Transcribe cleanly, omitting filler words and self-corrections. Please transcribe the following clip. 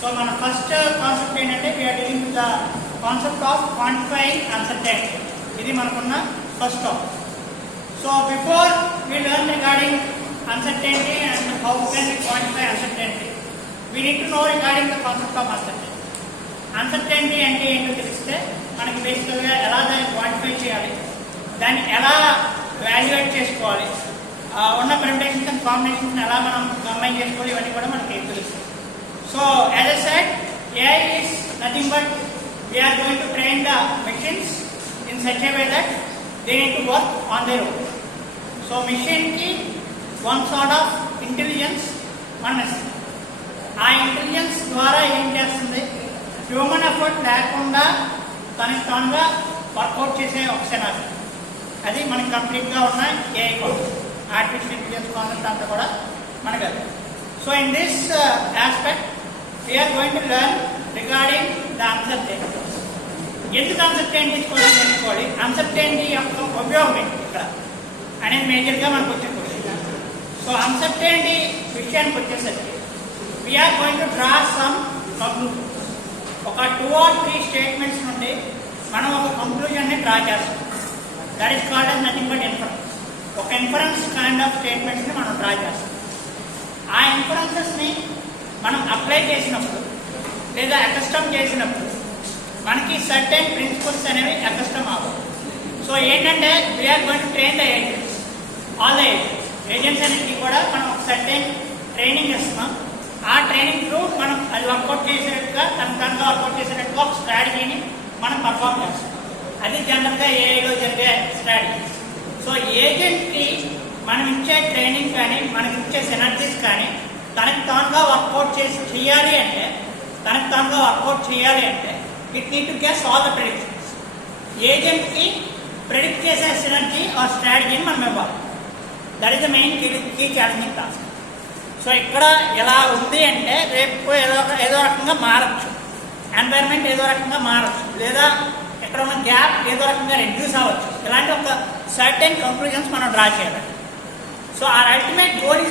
So మన first concept ఏంటంటే we are dealing with the concept of quantifying uncertainty. ఇది మనకున్న first topic. So before we learn regarding uncertainty and how can we quantify uncertainty, we need to know regarding the concept of uncertainty. Uncertainty అంటే ఏంటో తెలిస్తే మనకి బేసికల్గా ఎలా దాన్ని quantify చేయాలి, దాన్ని ఎలా వాల్యుయేట్ చేసుకోవాలి, ఉన్న పర్మిటేషన్స్ అండ్ కాంబినేషన్స్ ఎలా మనం కంబైన్ చేసుకోవాలి, ఇవన్నీ కూడా మనకి తెలుస్తుంది. So as I said, AI is nothing but we are going to train the machines in such a way that they need to work on their own. So మిషన్కి one sort of intelligence మనం ఇస్తుంది. ఆ intelligence ద్వారా ఏం చేస్తుంది, human effort లేకుండా తనకి తానుగా వర్కౌట్ చేసే ఒక సెనారీ. అది మనకి కంప్లీట్గా ఉన్న AI concept, artificial intelligence concept అంతా కూడా మనకు అది. So in this aspect we are going to learn regarding the uncertainty. ఎందుకు అన్సర్టెనిటీస్ కోసం నేర్చుకోవాలి, అన్సర్టెనిటీ యొక్క ఉపయోగం ఏంటి ఇక్కడ అనేది మేజర్గా మనకు వచ్చే క్వశ్చన్. సో అన్సర్టెనిటీ విషయానికి వచ్చేసరికి we are going to draw some conclusion. ఒక 2 or 3 స్టేట్మెంట్స్ నుండి మనం ఒక కంక్లూజన్ని డ్రా చేస్తాం. That is called as nothing but inference. ఒక ఇన్ఫరెన్స్ కైండ్ ఆఫ్ స్టేట్మెంట్స్ని మనం డ్రా చేస్తాం. ఆ ఇన్ఫరెన్సెస్ని మనం అప్లై చేసినప్పుడు లేదా అకస్టమ్ చేసినప్పుడు మనకి సర్టెన్ ప్రిన్సిపల్స్ అనేవి అకస్టమ్ అవ్వవు. సో ఏంటంటే we are going to train the agents. All the agents అన్నింటికి కూడా మనం ఒక సర్టెన్ ట్రైనింగ్ ఇస్తున్నాం. ఆ ట్రైనింగ్ త్రూ మనం అది వర్కౌట్ చేసేటట్టుగా తనగా వర్కౌట్ చేసేటట్టుగా ఒక స్ట్రాటజీని మనం పర్ఫామ్ చేస్తాం. అది జనరల్గా ఏఐలో జరిగే స్ట్రాటజీ. సో ఏజెంట్కి మనం ఇచ్చే ట్రైనింగ్ కానీ మనకి ఇచ్చే సినర్జీస్ కానీ తనకి తానుగా వర్కౌట్ చేయాలి అంటే it need to guess all the predictions. ఏజెంట్కి ప్రెడిక్ట్ చేసే సినర్జీ ఆ స్ట్రాటజీని మనం ఇవ్వాలి. That is the main key challenging task. So ఇక్కడ ఎలా ఉంది అంటే రేపు ఏదో రకంగా మారచ్చు, ఎన్వైర్న్మెంట్ ఏదో రకంగా మారచ్చు, లేదా ఎక్కడ ఉన్న గ్యాప్ ఏదో రకంగా రెడ్యూస్ అవ్వచ్చు. ఇలాంటి ఒక సర్టెన్ కంక్లూజన్స్ మనం డ్రా చేయాలి. సో ఆ అల్టిమేట్ గోల్